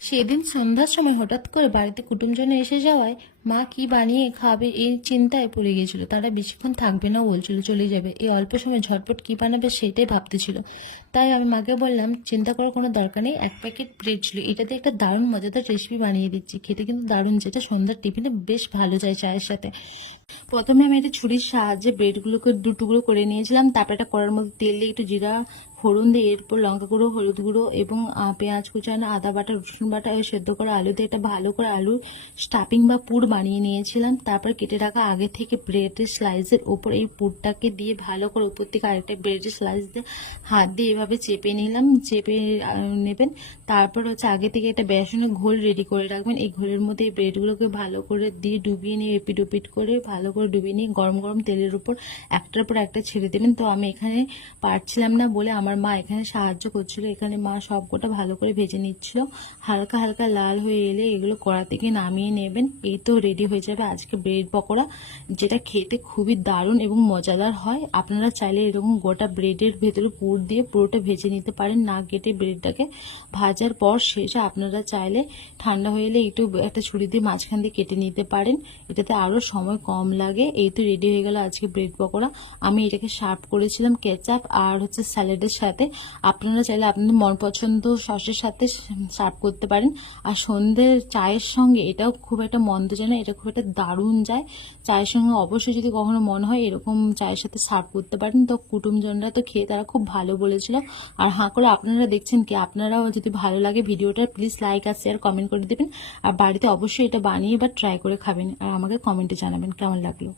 সেদিন সন্ধ্যার সময় হঠাৎ করে বাড়িতে কুটুমজন এসে যাওয়ায় মা কি বানিয়ে খাবে এই চিন্তায় পড়ে গিয়েছিল। তারা বেশিক্ষণ থাকবে না বলছিল, চলে যাবে। এই অল্প সময় ঝটপট কি বানাবে সেটাই ভাবতেছিল। তাই আমি মাকে বললাম, চিন্তা করার কোনো দরকার নেই, এক প্যাকেট ব্রেড ছিল, এটাতে একটা দারুণ মজাদার রেসিপি বানিয়ে দিচ্ছি, খেতে কিন্তু দারুণ, যেটা সন্ধ্যার টিফিনে বেশ ভালো যায় চায়ের সাথে। প্রথমে আমি একটা ছুরির সাহায্যে ব্রেডগুলোকে দু টুকরো করে নিয়েছিলাম। তারপর একটা কড়ার মধ্যে তেল দিয়ে একটু জিরা ফোড়ন দিয়ে এরপর লঙ্কা গুঁড়ো, হলুদ গুঁড়ো এবং পেঁয়াজ কুচানো, আদা বাটা, রসুন বাটা, সেদ্ধ করা আলু দিয়ে এটা ভালো করে আলু স্টাফিং বা পুর বানিয়ে নিয়েছিলাম। তারপর কেটে রাখা আগে থেকে ব্রেডের স্লাইসের ওপর এই পুরটাকে দিয়ে ভালো করে উপর থেকে আরেকটা ব্রেডের স্লাইস দিয়ে হাত দিয়ে এভাবে চেপে নিলাম, চেপে নেবেন। তারপর আগে থেকে একটা বেসনের ঘোল রেডি করে রাখবেন। এই ঘোলের মধ্যে এই ব্রেডগুলোকে ভালো করে দিয়ে ডুবিয়ে নিয়ে এপিট ওপিট করে ভালো করে ডুবিয়ে নিয়ে গরম গরম তেলের উপর একটার পর একটা ছেড়ে দেবেন। তো আমি এখানে পারছিলাম না বলে আমার মা এখানে সাহায্য করছিল। এখানে মা সবকটা ভালো করে ভেজে নিচ্ছিল। হালকা হালকা লাল হয়ে এলে এগুলো কড়া থেকে নামিয়ে নেবেন। এই তো রেডি হয়ে যাবে আজকে ব্রেড পকোড়া, যেটা খেতে খুবই দারুণ এবং মজাদার হয়। আপনারা চাইলে এরকম গোটা ব্রেডের ভেতরে পুর দিয়ে পুরোটা ভেজে নিতে পারেন, না কেটে ব্রেডটাকে ভাজার পর শেষে আপনারা চাইলে ঠান্ডা হয়ে এলে একটু একটা ছুরি দিয়ে মাঝখান দিয়ে কেটে নিতে পারেন, এটাতে আরও সময় কম লাগে। এই তো রেডি হয়ে গেল আজকে ব্রেড পকোড়া। আমি এটাকে সার্ভ করেছিলাম কেচাপ আর স্যালাডের সাথে। আপনারা চাইলে আপনাদের মন পছন্দ সসের সাথে সার্ভ করতে পারেন। আর সন্ধ্যের চায়ের সঙ্গে এটাও খুব একটা মন্দ যায় না, এটা খুব একটা দারুণ যায় চায়ের সঙ্গে। অবশ্যই যদি কখনো মনে হয় এরকম চায়ের সাথে সার্ভ করতে পারেন। তো কুটুমজনরা তো খেয়ে তারা খুব ভালো বলেছিল। আর হাঁ করে আপনারা দেখছেন কি, আপনারাও যদি ভালো লাগে ভিডিওটা প্লিজ লাইক আর শেয়ার কমেন্ট করে দেবেন। আর বাড়িতে অবশ্যই এটা বানিয়ে বা ট্রাই করে খাবেন আর আমাকে কমেন্টে জানাবেন কেমন লাগলো।